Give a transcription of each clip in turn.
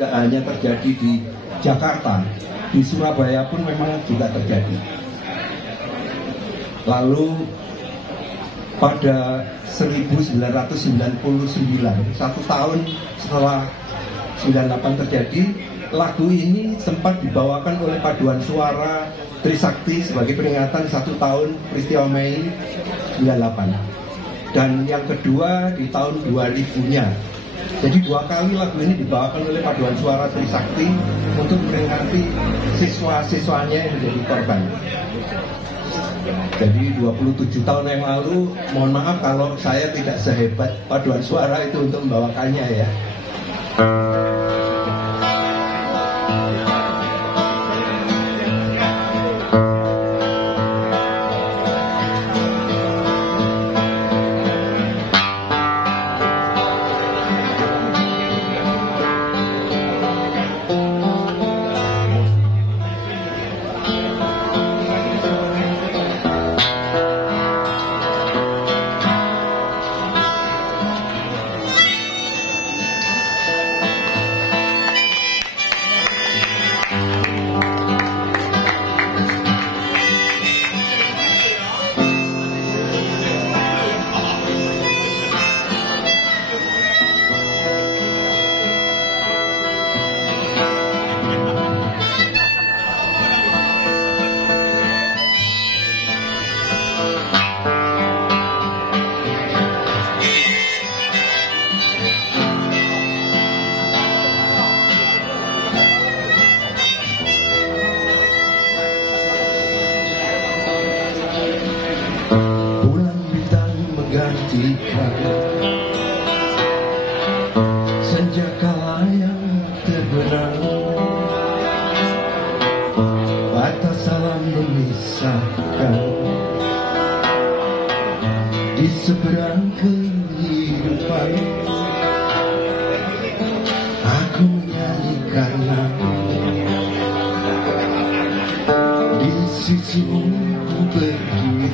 Tidak hanya terjadi di Jakarta, di Surabaya pun memang juga terjadi. Lalu pada 1999, 1 tahun setelah 98 terjadi, lagu ini sempat dibawakan oleh paduan suara Trisakti sebagai peringatan 1 tahun peristiwa Mei 98. Dan yang kedua di tahun 2000-nya. Jadi 2 kali lagu ini dibawakan oleh paduan suara Trisakti untuk memperingati siswa-siswanya yang menjadi korban. Jadi 27 tahun yang lalu, mohon maaf kalau saya tidak sehebat paduan suara itu untuk membawakannya ya. Senja kala yang terbenam, batas salam memisahkan di seberang kehidupan. Aku menyanyi karena di sisimu berdiri.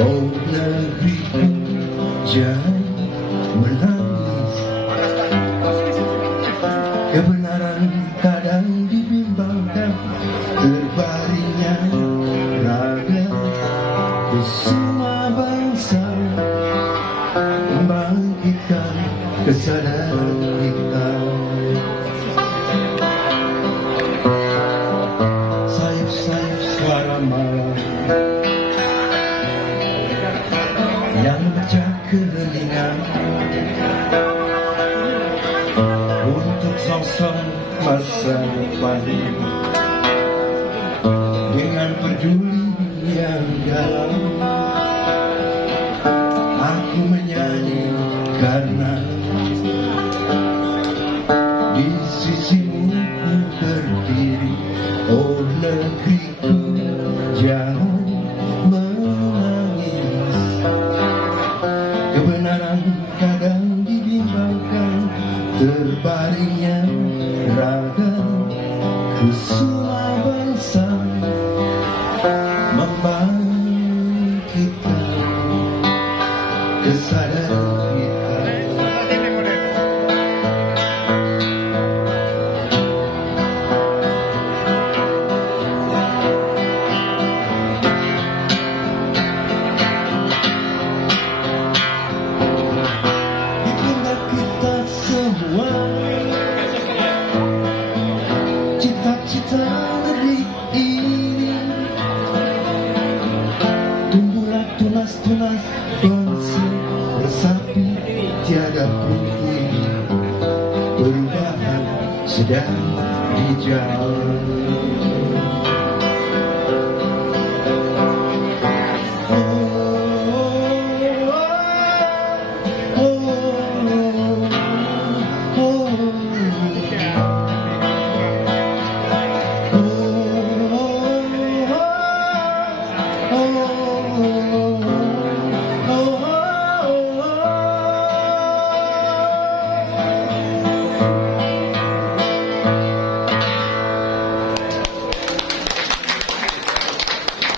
Oh negeriku, jangan menangis. Kebenaran kadang dibimbangkan, terbaringnya raga di semua bangsa, membangkitkan kesadaran kita. Sayup-sayup suara malam yang memecah keheningan untuk sosok masa depan, dengan peduli yang dalam. Aku menyanyi karena di sisimu ku berdiri. Oh negeriku, jangan menangis. Kebenaran kadang dibimbangkan, terbaringnya raga ke semua bangsa, membangkitkan kesadaran kita. Cita-cita negeri ini tumbuhlah tunas-tunas bangsa resapi tiada putih. Perubahan sedang dijalan.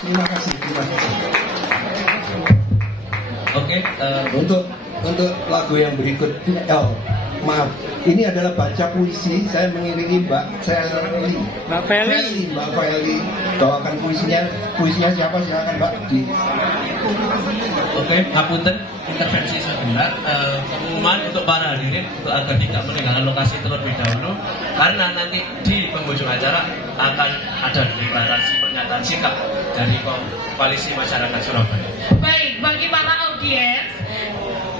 Terima kasih. Oke, untuk lagu yang berikutnya, maaf, Ini adalah baca puisi, saya mengiringi Mbak Feli. Mbak Feli bawakan puisinya siapa, silakan Mbak. Oke, ngapunten intervensi sebentar, pengumuman untuk para hadirin untuk agar tidak meninggalkan lokasi terlebih dahulu, karena nanti di penghujung acara akan ada deklarasi pernyataan sikap dari Koalisi Masyarakat Surabaya. Baik, bagi para audiens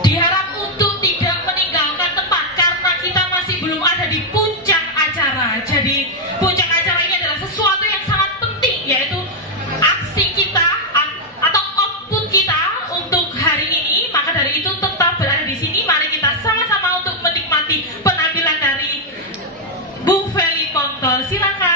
diharap untuk tidak meninggalkan tempat karena kita masih belum ada di puncak acara. Jadi puncak acara ini adalah sesuatu yang sangat penting, yaitu aksi kita atau output kita untuk hari ini. Maka dari itu tetap berada di sini. Mari kita sama-sama untuk menikmati penampilan dari Bu Feli Pontol. Silakan.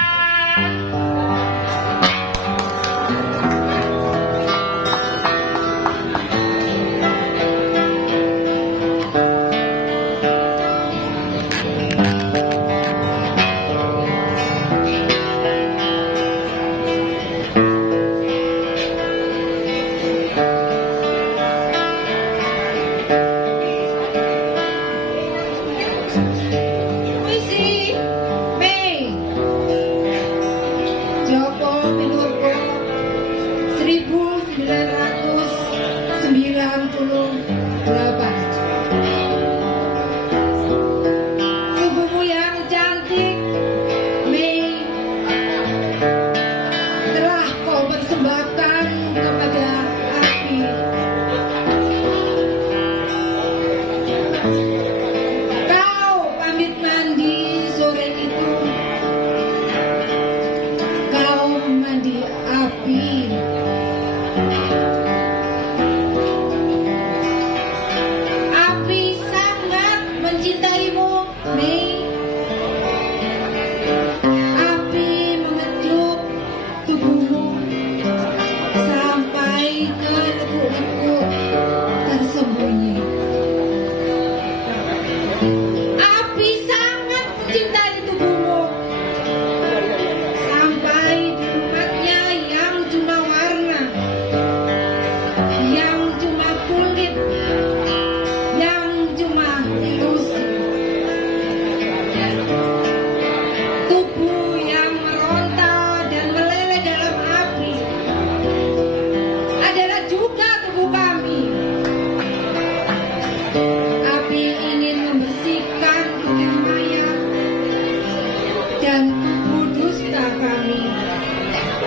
Tubuhmu yang cantik, Mei, telah kau persembahkan kepada api. Kau pamit mandi sore itu, kau mandi api. Api sangat mencintaimu, Mei. Api mengecup tubuhmu sampai ke lekuk-lekuk tersembunyi. Api sangat mencintai tubuhmu sampai di rumahnya yang cuma warna, yang cuma kulit, yang cuma ilusi. Tubuh yang meronta dan meleleh dalam api adalah juga tubuh kami. Api ingin membersihkan tubuh maya dan tubuh dusta kami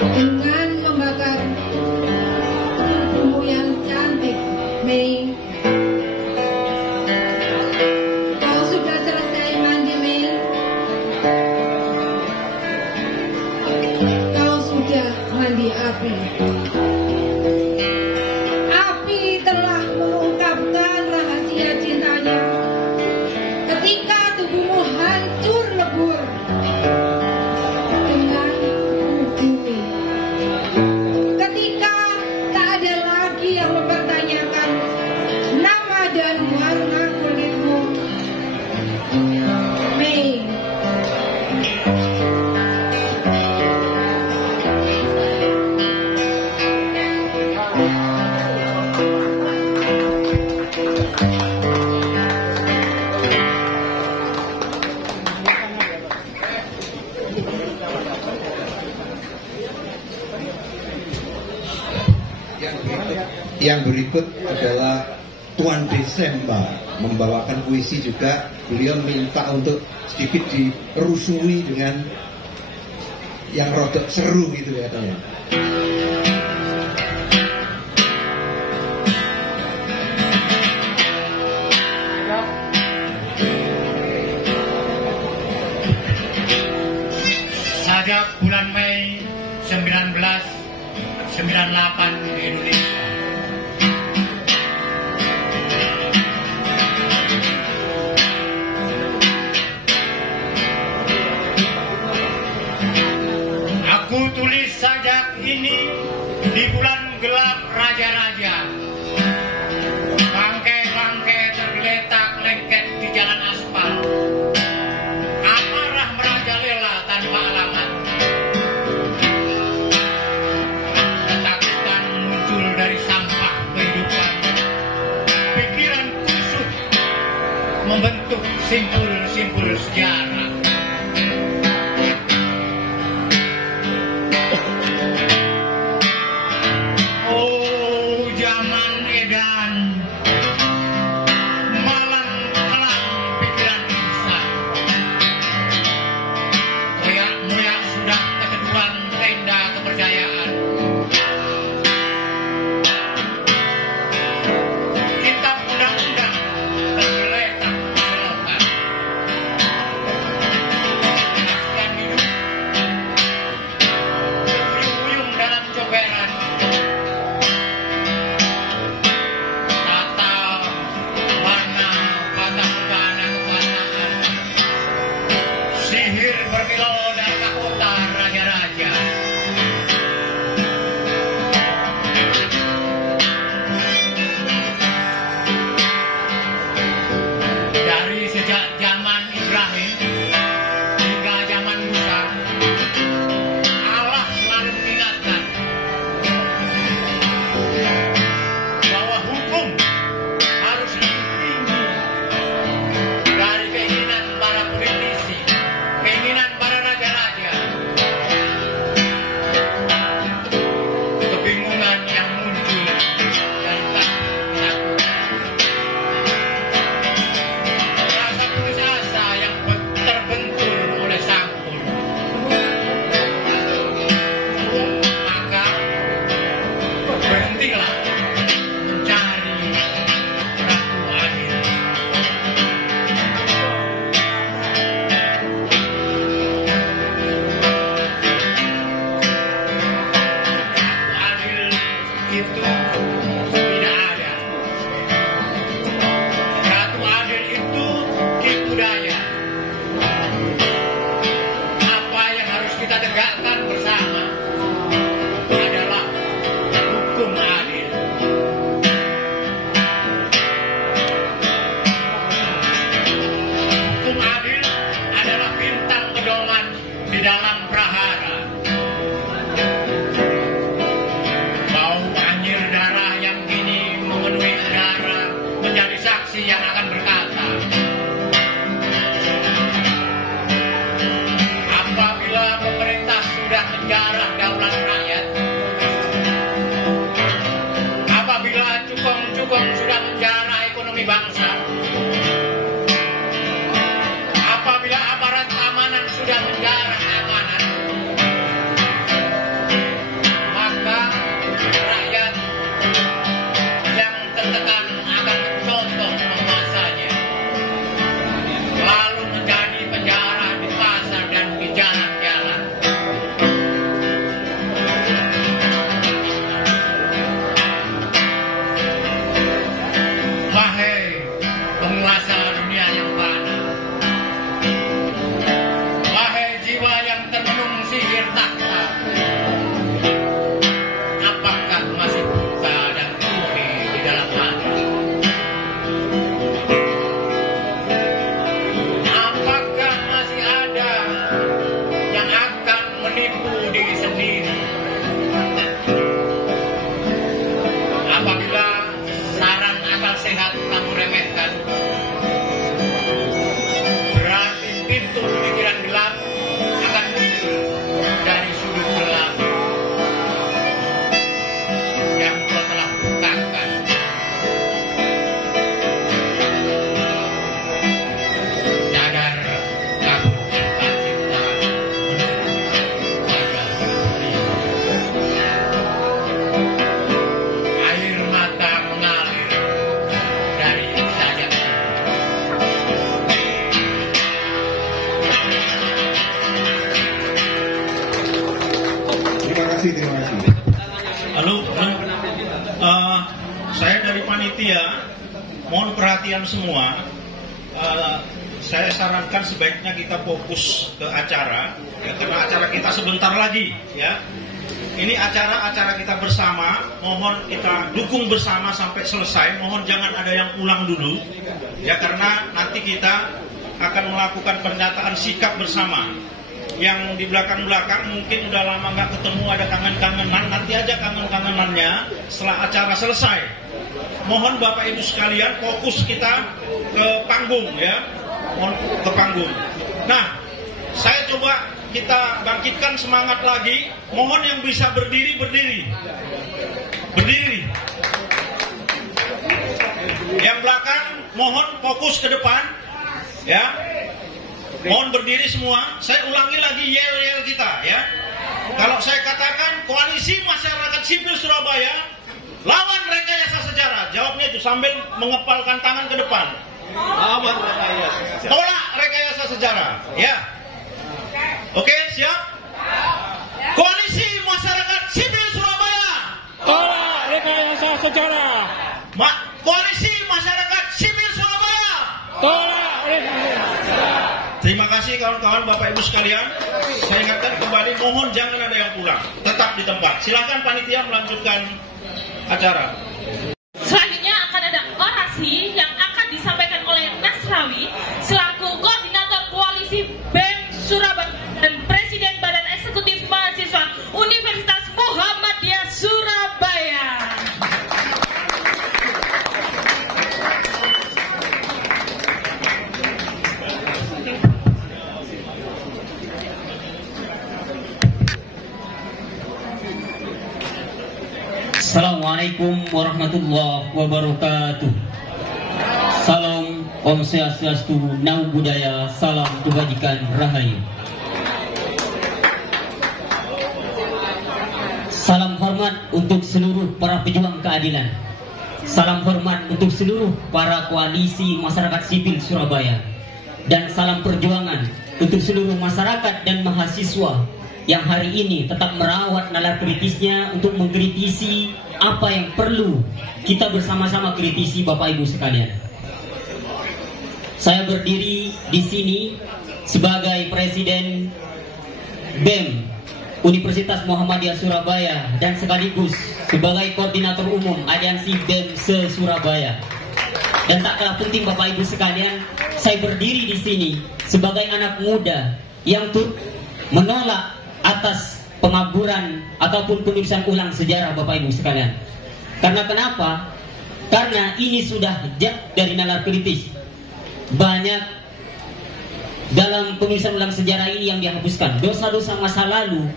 dengan membakar tubuhmu yang cantik, Mei. Kau sudah selesai mandi, Mei. Kau sudah mandi api. Api telah mengungkapkan rahasia cintanya ketika tubuhmu hancur lebur dengan bumi. Ketika tak ada lagi yang mempertanyakan nama dan warna kulitmu, Mei. Yang berikut adalah Tuan Desemba membawakan puisi juga. Beliau minta untuk sedikit dirusui dengan yang rodok seru gitu ya katanya. Sajak bulan Mei 1998 di Indonesia, aku tulis sajak ini di bulan gelap raja-raja. Bangkai-bangkai tergeletak lengket di jalan aspal. Amarah merajalela tanpa alamat. Ketakutan muncul dari sampah kehidupan. Pikiran kusut membentuk simpul-simpul sihir berkilau dan mahkota raja-raja. Dari sejak zaman Ibrahim hingga zaman Musa, Allah selalu mengingatkan bahwa hukum harus tinggi dari keinginan para politisi, keinginan para raja-raja, kebingungan yang muncul dan takut, rasa putus asa yang terbentur oleh sangkul. Maka berhentilah mencari Ratu Adil. Ratu Adil itu tidak ada. Ratu Adil itu tipu daya. Apa yang harus kita tegakkan bersama adalah hukum adil. Hukum adil adalah bintang pedoman di dalam prahara. Bau anjir darah yang kini memenuhi udara menjadi saksi yang akan berkata, apabila pemerintah sudah menjarah daulat rakyat, apabila cukong-cukong sudah menjarah ekonomi bangsa, apabila aparat keamanan sudah menjarah keamanan, maka rakyat yang tertekan akan mencontoh penguasanya, lalu menjadi penjara di pasar dan di jalan-jalan. Wahai penguasa dunia yang fana, wahai jiwa yang termenung sihir takhta, apakah masih buta dan tuli di dalam hati? Apakah masih ada yang akan menipu diri sendiri? Apabila saran akal sehat kamu remehkan, berarti pintu pikiran gelap akan muncul dari sudut gelap yang kau telah bukakan. Sadar kabut cinta wajah air mata mengalir dari sajak. Terima kasih, terima kasih. Halo, saya dari panitia, mohon perhatian semua. Saya sarankan sebaiknya kita fokus ke acara, ya, karena acara kita sebentar lagi, ya. Ini acara kita bersama, mohon kita dukung bersama sampai selesai. Mohon jangan ada yang pulang dulu, ya, karena nanti kita akan melakukan pernyataan sikap bersama. Yang di belakang-belakang mungkin udah lama nggak ketemu, ada kangen-kangenan, nanti aja kangen-kangenannya setelah acara selesai. Mohon Bapak Ibu sekalian fokus kita ke panggung, ya, mohon ke panggung. Nah, saya coba kita bangkitkan semangat lagi. Mohon yang bisa berdiri. Yang belakang mohon fokus ke depan, ya. Mohon berdiri semua. Saya ulangi lagi yel-yel kita, ya. Kalau saya katakan Koalisi Masyarakat Sipil Surabaya lawan rekayasa sejarah, jawabnya itu sambil mengepalkan tangan ke depan. Lawan rekayasa sejarah. Tolak rekayasa sejarah, ya. Oke, siap? Koalisi Masyarakat Sipil Surabaya tolak rekayasa sejarah. Koalisi Masyarakat Sipil Surabaya Tolak rekayasa sejarah. Terima kasih kawan-kawan Bapak Ibu sekalian. Saya ingatkan kembali, mohon jangan ada yang pulang, tetap di tempat. Silakan panitia melanjutkan acara. Selanjutnya akan ada orasi yang akan disampaikan oleh Nasrawi selaku koordinator koalisi BEM Surabaya dan Presiden Badan Eksekutif Mahasiswa Universitas Muhammadiyah Surabaya. Assalamualaikum warahmatullahi wabarakatuh. Salam Om Swastiastu, Namo Buddhaya, salam kebajikan rahayu. Salam hormat untuk seluruh para pejuang keadilan. Salam hormat untuk seluruh para koalisi masyarakat sipil Surabaya. Dan salam perjuangan untuk seluruh masyarakat dan mahasiswa yang hari ini tetap merawat nalar kritisnya untuk mengkritisi apa yang perlu kita bersama-sama kritisi, Bapak Ibu sekalian. Saya berdiri di sini sebagai Presiden BEM Universitas Muhammadiyah Surabaya dan sekaligus sebagai Koordinator Umum Aliansi BEM se-Surabaya. Dan tak kalah penting, Bapak Ibu sekalian, saya berdiri di sini sebagai anak muda yang turut menolak atas pengaburan ataupun penulisan ulang sejarah, Bapak Ibu sekalian. Karena kenapa? Karena ini sudah jauh dari nalar kritis. Banyak dalam penulisan ulang sejarah ini yang dihapuskan. Dosa-dosa masa lalu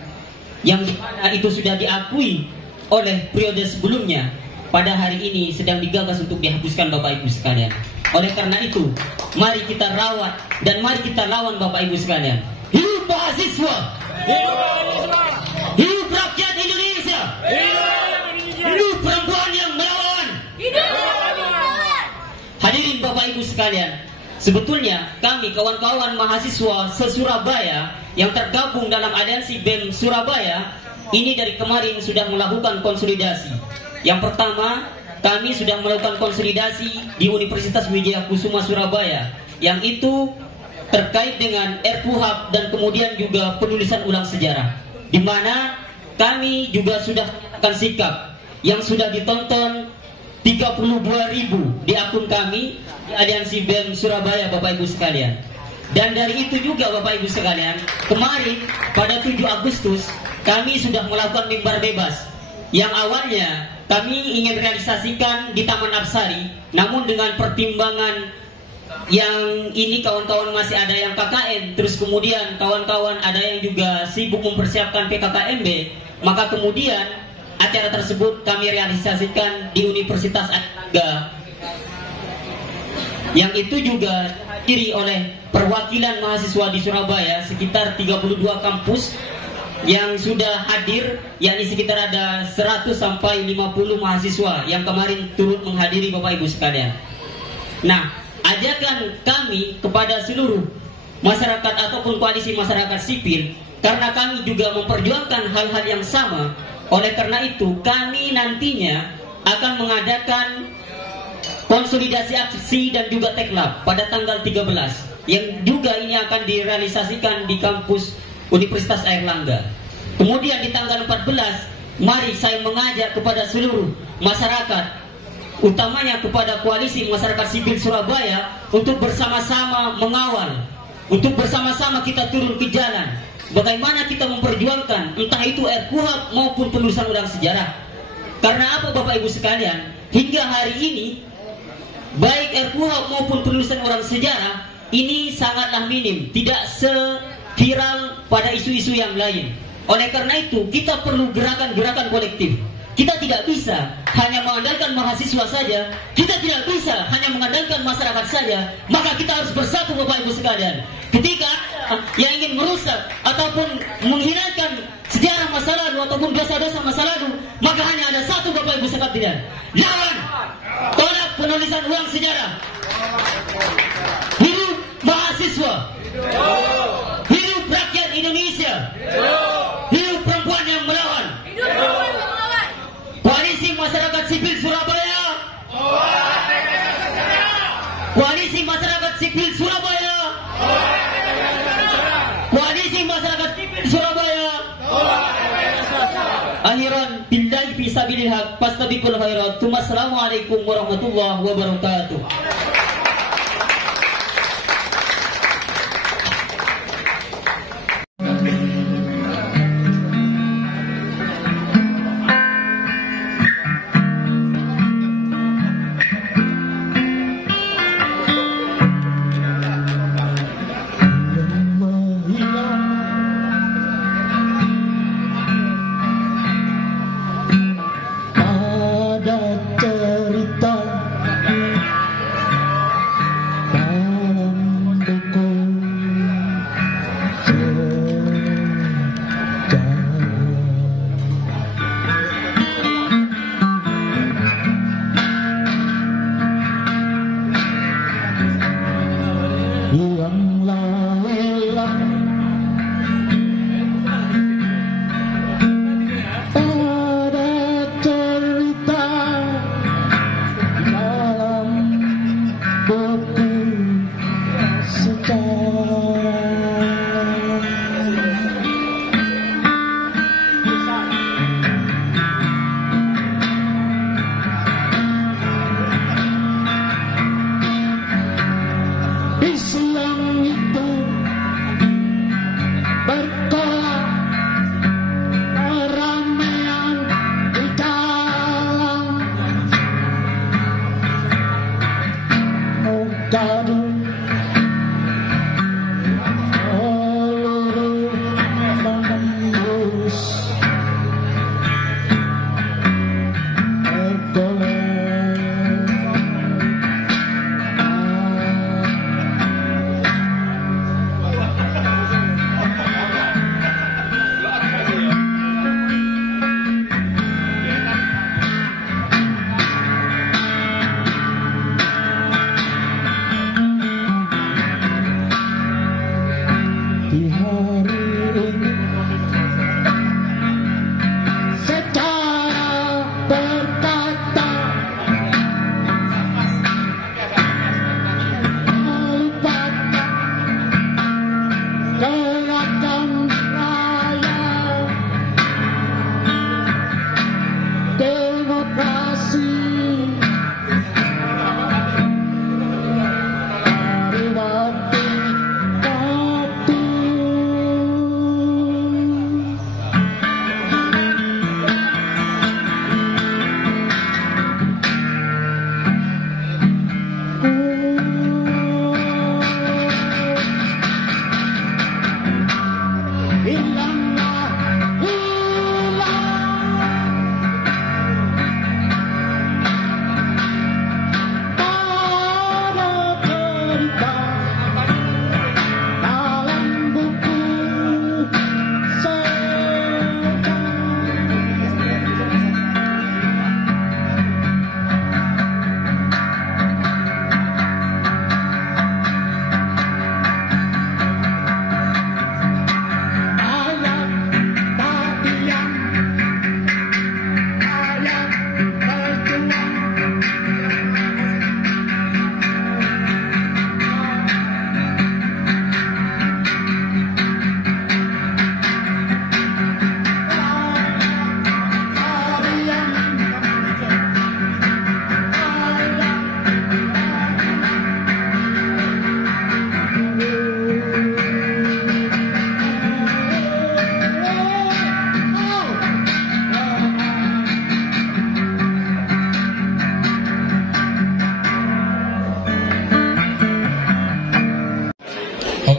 yang dimana itu sudah diakui oleh periode sebelumnya, pada hari ini sedang digagas untuk dihapuskan, Bapak Ibu sekalian. Oleh karena itu, mari kita rawat dan mari kita lawan, Bapak Ibu sekalian. Hidup mahasiswa! Hidup rakyat Indonesia! Hidup perempuan yang melawan! Hadirin Bapak Ibu sekalian, sebetulnya kami kawan-kawan mahasiswa se-Surabaya yang tergabung dalam aliansi BEM Surabaya ini dari kemarin sudah melakukan konsolidasi. Yang pertama, kami sudah melakukan konsolidasi di Universitas Wijaya Kusuma Surabaya, yang itu terkait dengan RKUHP dan kemudian juga penulisan ulang sejarah, di mana kami juga sudah menyatakan sikap yang sudah ditonton 32.000 di akun kami di Aliansi BEM Surabaya, Bapak Ibu sekalian. Dan dari itu juga, Bapak Ibu sekalian, kemarin pada 7 Agustus kami sudah melakukan mimbar bebas yang awalnya kami ingin realisasikan di Taman Apsari, namun dengan pertimbangan yang ini kawan-kawan masih ada yang KKN, terus kemudian kawan-kawan ada yang juga sibuk mempersiapkan PKKMB, maka kemudian acara tersebut kami realisasikan di Universitas Airlangga, yang itu juga dihadiri oleh perwakilan mahasiswa di Surabaya sekitar 32 kampus yang sudah hadir, yakni sekitar ada 100 sampai 50 mahasiswa yang kemarin turut menghadiri, Bapak Ibu sekalian. Nah, ajakan kami kepada seluruh masyarakat ataupun koalisi masyarakat sipil, karena kami juga memperjuangkan hal-hal yang sama. Oleh karena itu, kami nantinya akan mengadakan konsolidasi aksi dan juga teklab pada tanggal 13, yang juga ini akan direalisasikan di kampus Universitas Airlangga. Kemudian di tanggal 14, mari saya mengajak kepada seluruh masyarakat, utamanya kepada koalisi masyarakat sipil Surabaya, untuk bersama-sama mengawal, untuk bersama-sama kita turun ke jalan. Bagaimana kita memperjuangkan entah itu RKUHP maupun penulisan ulang sejarah. Karena apa, Bapak Ibu sekalian? Hingga hari ini baik RKUHP maupun penulisan ulang sejarah ini sangatlah minim, tidak seviral pada isu-isu yang lain. Oleh karena itu kita perlu gerakan-gerakan kolektif. Kita tidak bisa hanya mengandalkan mahasiswa saja, kita tidak bisa hanya mengandalkan masyarakat saja, maka kita harus bersatu, Bapak Ibu sekalian. Ketika yang ingin merusak ataupun menghilangkan sejarah masa lalu ataupun dosa-dosa masa lalu, maka hanya ada satu, Bapak Ibu sekalian: lawan, tolak penulisan ulang sejarah. Hidup mahasiswa, hidup rakyat Indonesia, hidup perempuan yang melawan. Koalisi masyarakat sipil Surabaya, koalisi masyarakat sipil Surabaya, Akhiran billahi fisabilillah fastabiqul khairat. Wassalamualaikum warahmatullahi wabarakatuh.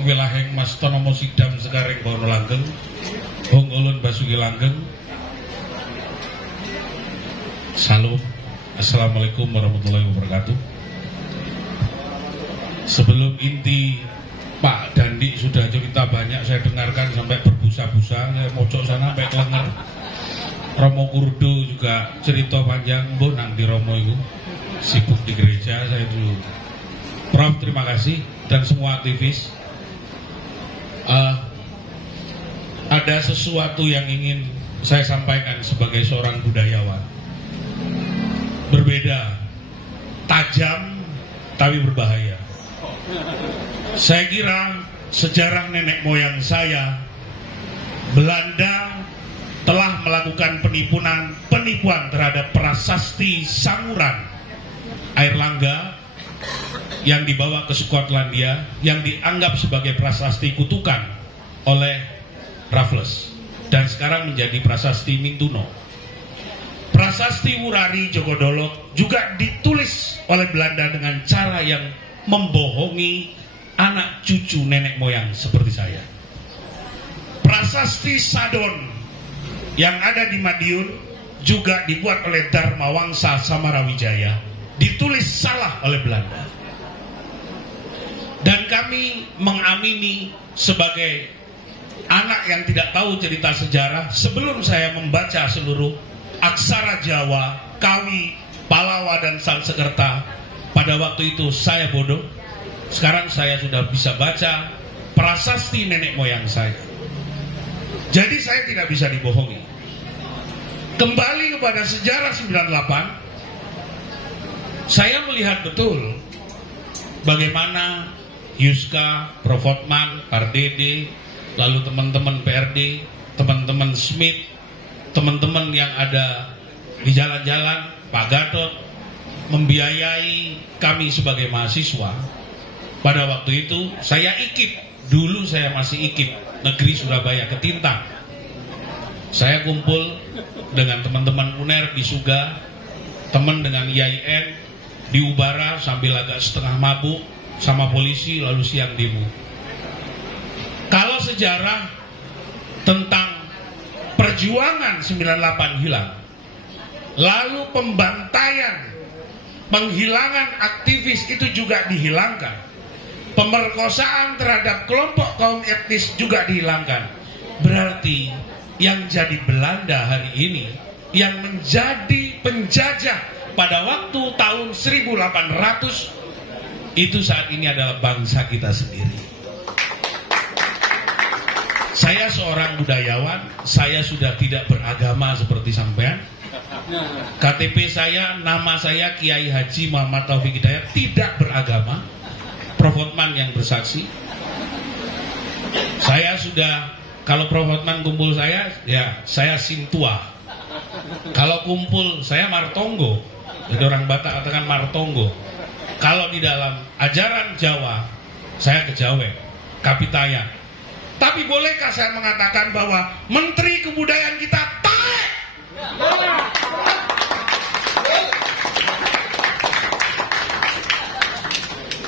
Wilaheng Mastana Sidam Sekaring Bono Langgeng Hong Ulun Basuki Langgeng. Salam. Assalamualaikum warahmatullahi wabarakatuh. Sebelum inti Pak Dandi sudah cerita banyak, saya dengarkan sampai berbusa-busa, saya mojok sana sampai kelenger. Romo Kurdo juga cerita panjang, bu nang di Romo itu sibuk di gereja. Saya dulu Prof, terima kasih, dan semua aktivis. Ada sesuatu yang ingin saya sampaikan sebagai seorang budayawan. Berbeda, tajam tapi berbahaya. Saya kira sejarah nenek moyang saya, Belanda telah melakukan penipuan terhadap prasasti Sanguran Airlangga yang dibawa ke Skotlandia yang dianggap sebagai prasasti kutukan oleh Raffles dan sekarang menjadi prasasti Mintuno. Prasasti Wurari Jogodolok juga ditulis oleh Belanda dengan cara yang membohongi anak cucu nenek moyang seperti saya. Prasasti Sadon yang ada di Madiun juga dibuat oleh Dharma Wangsa Samarawijaya, ditulis salah oleh Belanda. Dan kami mengamini sebagai anak yang tidak tahu cerita sejarah, sebelum saya membaca seluruh aksara Jawa, Kawi, Palawa, dan Sanskerta, pada waktu itu saya bodoh. Sekarang saya sudah bisa baca prasasti nenek moyang saya. Jadi saya tidak bisa dibohongi. Kembali kepada sejarah 98, saya melihat betul bagaimana Yuska, Prof. Hotman, Pardede, lalu teman-teman PRD, teman-teman Smith, teman-teman yang ada di jalan-jalan, Pak Gatot, membiayai kami sebagai mahasiswa. Pada waktu itu saya ikip, dulu saya masih ikip Negeri Surabaya Ketintang. Saya kumpul dengan teman-teman UNER di Suga, teman dengan IAIN di Ubara sambil agak setengah mabuk sama polisi, lalu siang demo. Kalau sejarah tentang perjuangan 98 hilang, lalu pembantaian, penghilangan aktivis itu juga dihilangkan, pemerkosaan terhadap kelompok kaum etnis juga dihilangkan, berarti yang jadi Belanda hari ini, yang menjadi penjajah pada waktu tahun 1800, itu saat ini adalah bangsa kita sendiri. Saya seorang budayawan, saya sudah tidak beragama seperti sampean. KTP saya, nama saya Kiai Haji Muhammad Taufik Hidayat, tidak beragama. Prof. Hotman yang bersaksi. Saya sudah, kalau Prof. Hotman kumpul saya, ya saya Sintua. Kalau kumpul saya Martonggo. Jadi orang Batak katakan Martonggo. Kalau di dalam ajaran Jawa, saya Kejawen, Kapitayan. Tapi bolehkah saya mengatakan bahwa Menteri Kebudayaan kita taek?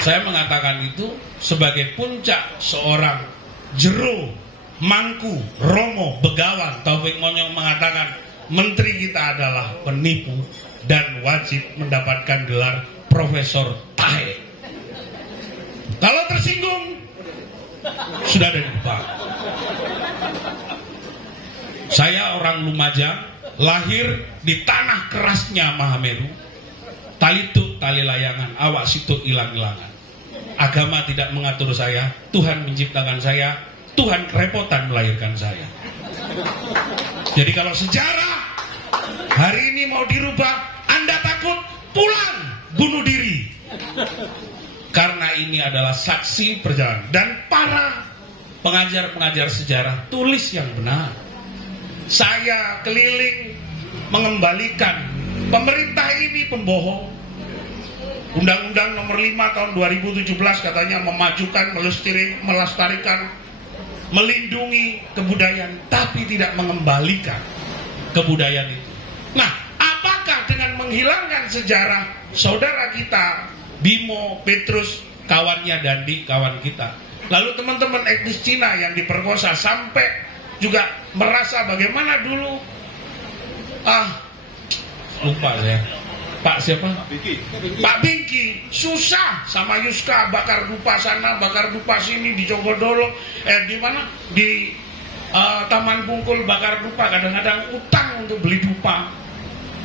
Saya mengatakan itu sebagai puncak seorang Jero, Mangku, Romo, Begawan. Taufik Monyong mengatakan menteri kita adalah penipu dan wajib mendapatkan gelar Profesor Tae. Kalau tersinggung, sudah ada di depan. Saya orang Lumajang, lahir di tanah kerasnya Mahameru. Talituk tali layangan, awak situ ilang-ilangan. Agama tidak mengatur saya, Tuhan menciptakan saya, Tuhan kerepotan melahirkan saya. Jadi kalau sejarah hari ini mau dirubah, Anda takut, pulang, bunuh diri. Karena ini adalah saksi perjalanan. Dan para pengajar-pengajar sejarah, tulis yang benar. Saya keliling mengembalikan pemerintah ini pembohong. Undang-Undang nomor 5 tahun 2017 katanya memajukan, melestarikan, melindungi kebudayaan, tapi tidak mengembalikan kebudayaan itu. Nah, apakah dengan menghilangkan sejarah saudara kita Bimo, Petrus, kawannya Dandi, kawan kita, lalu teman-teman etnis Cina yang diperkosa, sampai juga merasa bagaimana dulu lupa saya, Pak siapa? Pak Bingki susah sama Yuska, bakar dupa sana, bakar dupa sini di Jogodolo, di mana di Taman Bungkul bakar dupa, kadang-kadang utang untuk beli dupa,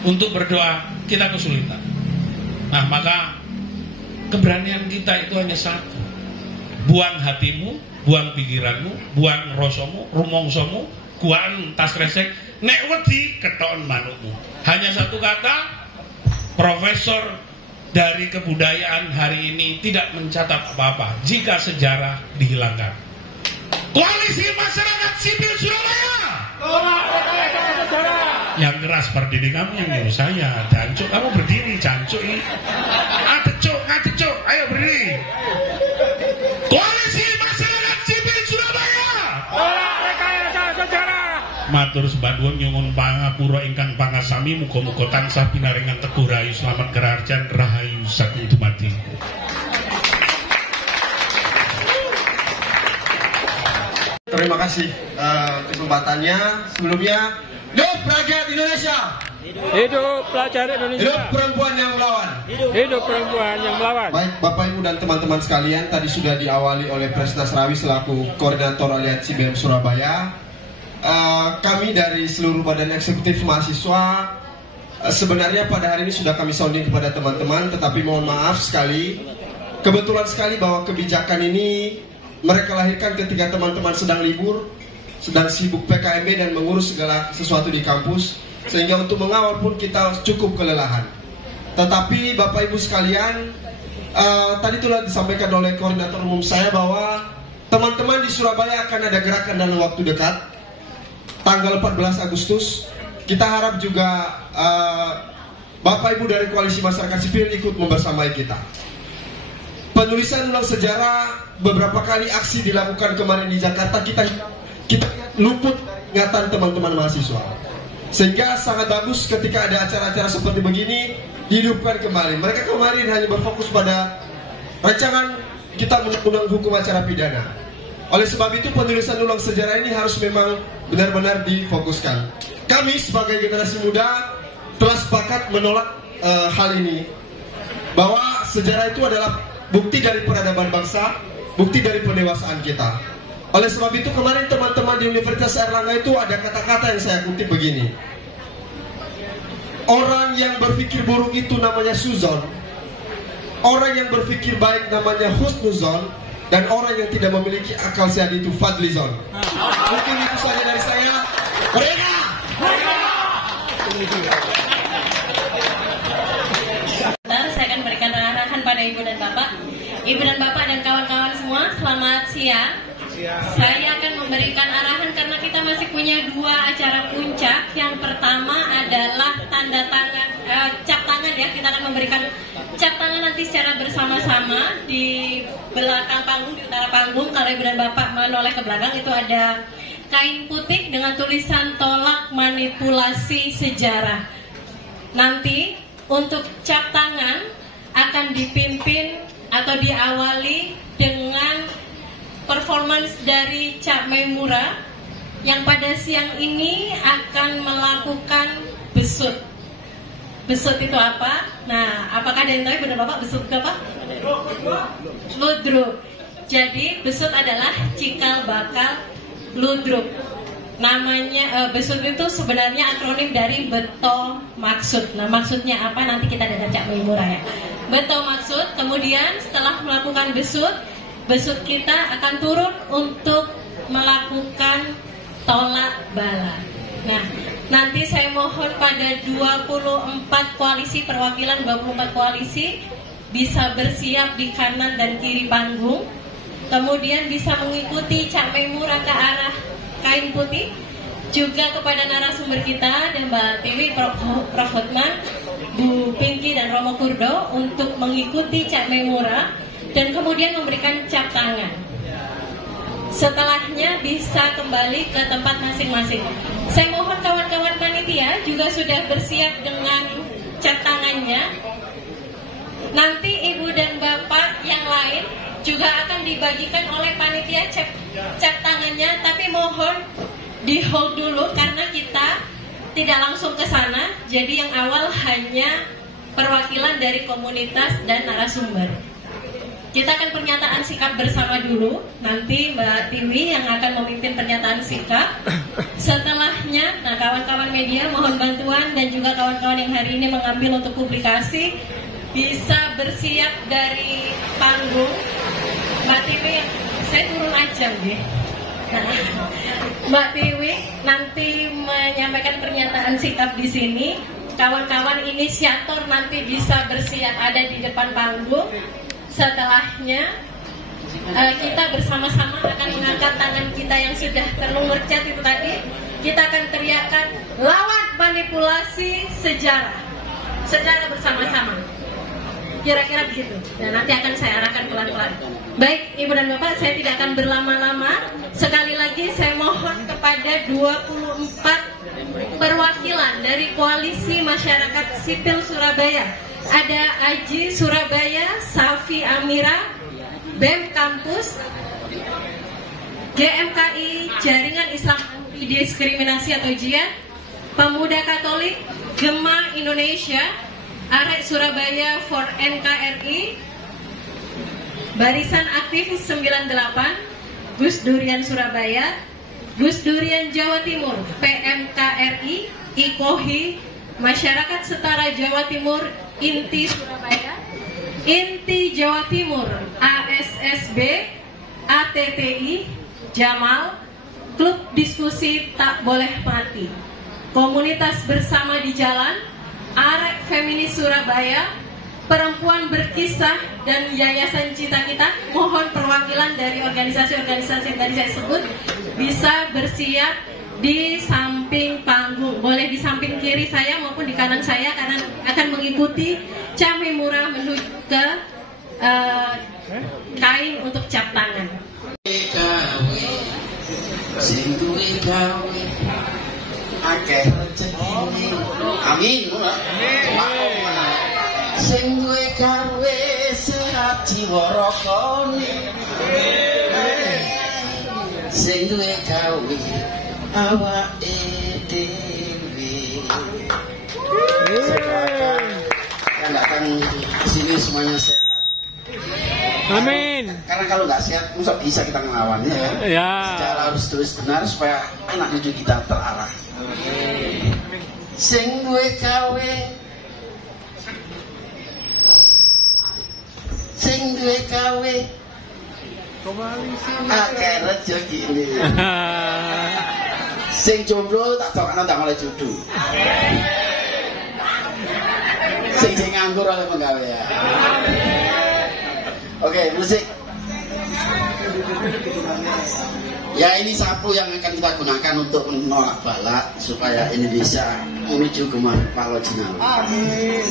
untuk berdoa, kita kesulitan. Nah, maka keberanian kita itu hanya satu. Buang hatimu, buang pikiranmu, buang rosomu, rumongsomu, kuan tas resek, nek wedi keton manukmu. Hanya satu kata, profesor dari kebudayaan hari ini tidak mencatat apa-apa jika sejarah dihilangkan. Koalisi Masyarakat Sipil Surabaya. Spardini kamu yang nyuruh saya. Jancuk, kamu berdiri, jancuk ini. Ngadecuk, ayo berdiri. Koalisi Masyarakat Sipil Surabaya. Tolak rekayasa sejarah. Matur sembah nuwun nyuwun pangapura ingkang pangasami, muga-muga tansah pinaringan teguh rahayu slamet kerarjan rahayu saking dumadi. Terima kasih kesempatannya. Sebelumnya, hidup rakyat Indonesia. Hidup pelajar Indonesia. Hidup perempuan yang melawan. Hidup perempuan yang melawan. Baik Bapak Ibu dan teman-teman sekalian, tadi sudah diawali oleh Presnas Rawi selaku Koordinator Aliansi BEM Surabaya. Kami dari seluruh badan eksekutif mahasiswa sebenarnya pada hari ini sudah kami sounding kepada teman-teman, tetapi mohon maaf sekali, kebetulan sekali bahwa kebijakan ini mereka lahirkan ketika teman-teman sedang libur, sedang sibuk PKMB dan mengurus segala sesuatu di kampus, sehingga untuk mengawal pun kita cukup kelelahan. Tetapi Bapak Ibu sekalian, tadi telah disampaikan oleh koordinator umum saya bahwa teman-teman di Surabaya akan ada gerakan dalam waktu dekat, tanggal 14 Agustus. Kita harap juga Bapak Ibu dari Koalisi Masyarakat Sipil ikut membersamai kita. Penulisan ulang sejarah, beberapa kali aksi dilakukan kemarin di Jakarta, kita luput ingatan teman-teman mahasiswa. Sehingga sangat bagus ketika ada acara-acara seperti begini dihidupkan kembali. Mereka kemarin hanya berfokus pada rancangan kita undang-undang hukum acara pidana. Oleh sebab itu penulisan ulang sejarah ini harus memang benar-benar difokuskan. Kami sebagai generasi muda telah sepakat menolak hal ini, bahwa sejarah itu adalah bukti dari peradaban bangsa, bukti dari pendewasaan kita. Oleh sebab itu kemarin teman-teman di Universitas Airlangga itu ada kata-kata yang saya kutip begini: orang yang berpikir buruk itu namanya suzon, orang yang berpikir baik namanya husnuzon, dan orang yang tidak memiliki akal sehat itu fadlizon. Mungkin itu saja dari saya. Mereka. Saya akan berikan arahan pada Ibu dan Bapak. Ibu dan Bapak dan kawan-kawan semua, selamat siang. Saya akan memberikan arahan karena kita masih punya 2 acara puncak. Yang pertama adalah tanda tangan, cap tangan ya. Kita akan memberikan cap tangan nanti secara bersama-sama di belakang panggung, di utara panggung. Kalau Ibu dan Bapak menoleh ke belakang itu ada kain putih dengan tulisan tolak manipulasi sejarah. Nanti untuk cap tangan akan dipimpin atau diawali dengan performance dari Cak Memura yang pada siang ini akan melakukan besut. Besut itu apa? Nah, apakah ada yang tahu Ibu dan Bapak besut itu apa? Ludruk. Jadi besut adalah cikal bakal ludruk. Namanya besut itu sebenarnya akronim dari beto maksud. Nah, maksudnya apa? Nanti kita dengar Cak Memura ya. Beto maksud. Kemudian setelah melakukan besut kita akan turun untuk melakukan tolak bala. Nah, nanti saya mohon pada 24 koalisi, perwakilan 24 koalisi bisa bersiap di kanan dan kiri panggung. Kemudian bisa mengikuti Cak Memura ke arah kain putih. Juga kepada narasumber kita dan Mbak Tiwi, Prof. Hotman, Bu Pinky dan Romo Kurdo untuk mengikuti Cak Memura dan kemudian memberikan cap tangan. Setelahnya bisa kembali ke tempat masing-masing. Saya mohon kawan-kawan panitia juga sudah bersiap dengan cap tangannya. Nanti Ibu dan Bapak yang lain juga akan dibagikan oleh panitia cap tangannya, tapi mohon di hold dulu karena kita tidak langsung ke sana. Jadi yang awal hanya perwakilan dari komunitas dan narasumber. Kita akan pernyataan sikap bersama dulu. Nanti Mbak Tiwi yang akan memimpin pernyataan sikap. Setelahnya, nah kawan-kawan media mohon bantuan dan juga kawan-kawan yang hari ini mengambil untuk publikasi bisa bersiap dari panggung. Mbak Tiwi, saya turun aja deh. Nah, Mbak Tiwi nanti menyampaikan pernyataan sikap di sini. Kawan-kawan inisiator nanti bisa bersiap ada di depan panggung. Setelahnya kita bersama-sama akan mengangkat tangan kita yang sudah terlumur cat itu tadi. Kita akan teriakan lawan manipulasi sejarah secara bersama-sama. Kira-kira begitu. Dan nanti akan saya arahkan pelan-pelan. Baik, Ibu dan Bapak, saya tidak akan berlama-lama. Sekali lagi saya mohon kepada 24 perwakilan dari Koalisi Masyarakat Sipil Surabaya. Ada Aji Surabaya, Safi Amira, BEM Kampus, GMKI, Jaringan Islam Anti Diskriminasi atau JIA, Pemuda Katolik, Gema Indonesia, Arek Surabaya for NKRI, Barisan Aktif 98, Gus Durian Surabaya, Gus Durian Jawa Timur, PMKRI, IKOHI, Masyarakat Setara Jawa Timur, INTI Surabaya, INTI Jawa Timur, ASSB, ATTI, Jamal, Klub Diskusi Tak Boleh Mati, Komunitas Bersama di Jalan, Arek Feminis Surabaya, Perempuan Berkisah, dan Yayasan Cita Kita. Mohon perwakilan dari organisasi-organisasi yang tadi saya sebut bisa bersiap di samping panggung. Boleh di samping kiri saya maupun di kanan saya, karena akan mengikuti Cami Murah menuju ke kain untuk cap tangan. Akeh rezekine. Amin. Sing duwe gawe sehat jiwa rakane. Sing duwe gawe awake dhewe. Yang datang ke sini semuanya sehat. Amin. Karena kalau nggak sehat, masa bisa kita ngelawannya ya? Ya. Secara harus terus benar supaya anak cucu kita terarah. Sing duwe gawe, sing duwe gawe, akeh rezekine. Sing jomblo tak tokno tak oleh jodoh. Sing nganggur oleh penggawean. Oke, musik. Ya, ini sapu yang akan kita gunakan untuk menolak balak supaya Indonesia menuju ke Palo Jinawi. Amin.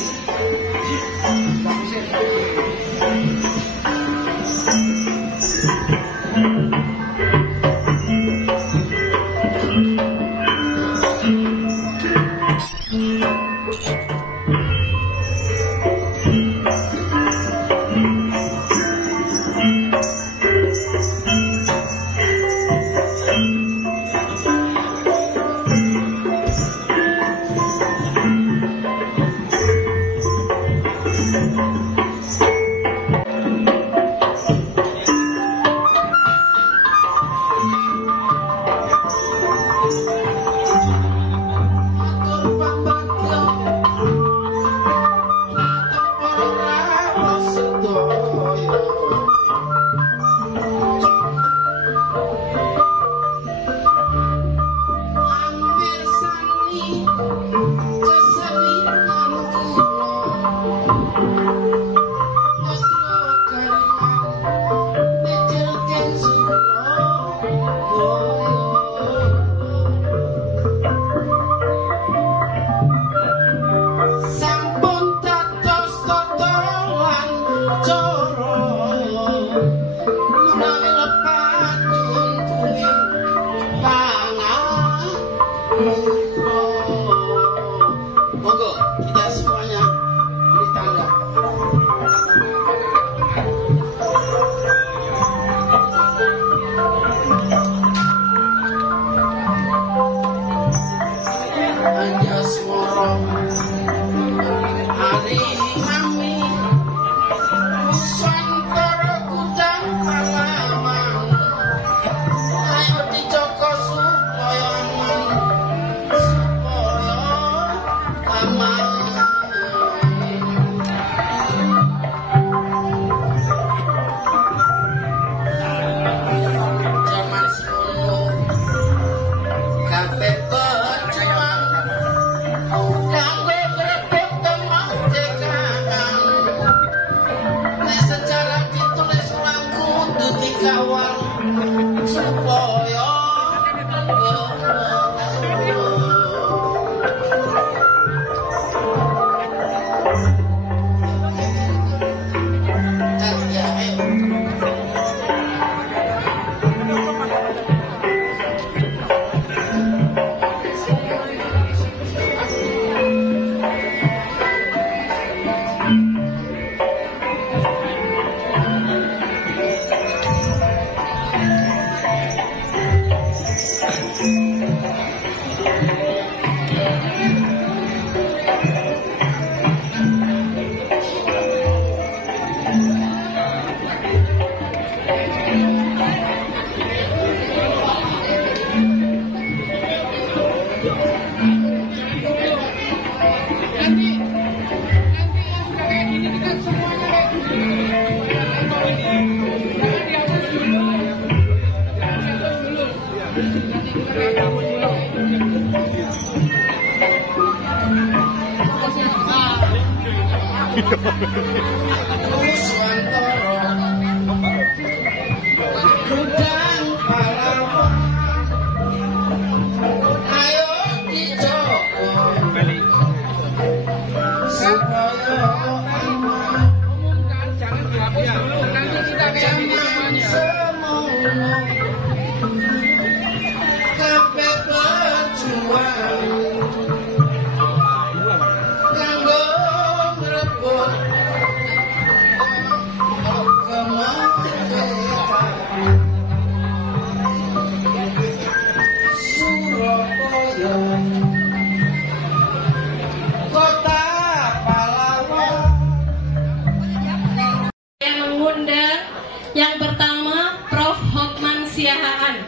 Yang pertama, Prof. Hotman Siahaan.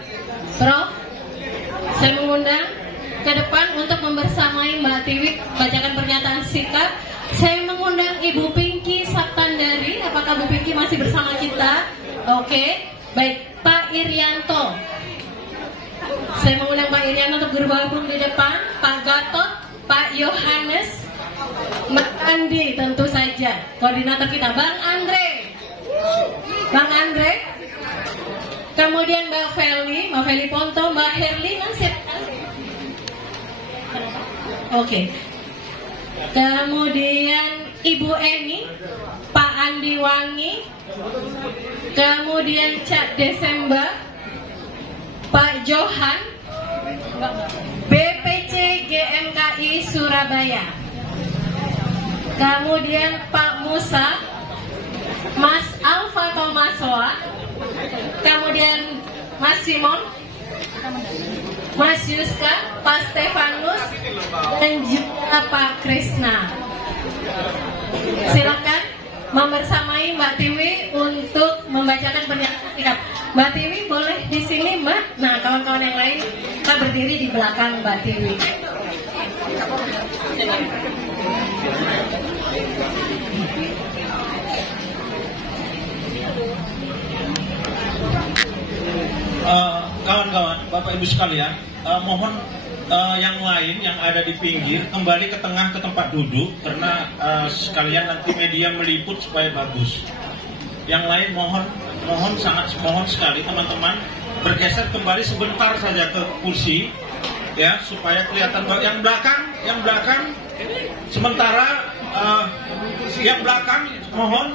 Prof, saya mengundang ke depan untuk membersamai Mbak Tiwi bacakan pernyataan sikap. Saya mengundang Ibu Pinky Saptandari. Apakah Bu Pinky masih bersama kita? Oke, baik. Pak Irianto. Saya mengundang Pak Irianto untuk bergabung di depan. Pak Gatot, Pak Yohanes, Mbak Andi tentu saja. Koordinator kita, Bang Andre. Bang Andre, kemudian Mbak Feli Ponto, Mbak Herli, masih. Oke. Kemudian Ibu Eni, Pak Andi Wangi, kemudian Cak Desember, Pak Johan, BPC GMKI Surabaya, kemudian Pak Musa, Mas Alfa Tomasoa, kemudian Mas Simon, Mas Yuska, Pak Stefanus, dan juga Pak Krisna. Silakan membersamai Mbak Tiwi untuk membacakan pernyataan sikap. Mbak Tiwi boleh di sini, Mbak. Nah, kawan-kawan yang lain kita berdiri di belakang Mbak Tiwi. Kawan-kawan, Bapak Ibu sekalian, mohon yang lain yang ada di pinggir kembali ke tengah ke tempat duduk karena sekalian nanti media meliput supaya bagus. Yang lain sangat mohon sekali teman-teman bergeser kembali sebentar saja ke kursi ya supaya kelihatan. Yang belakang sementara yang belakang mohon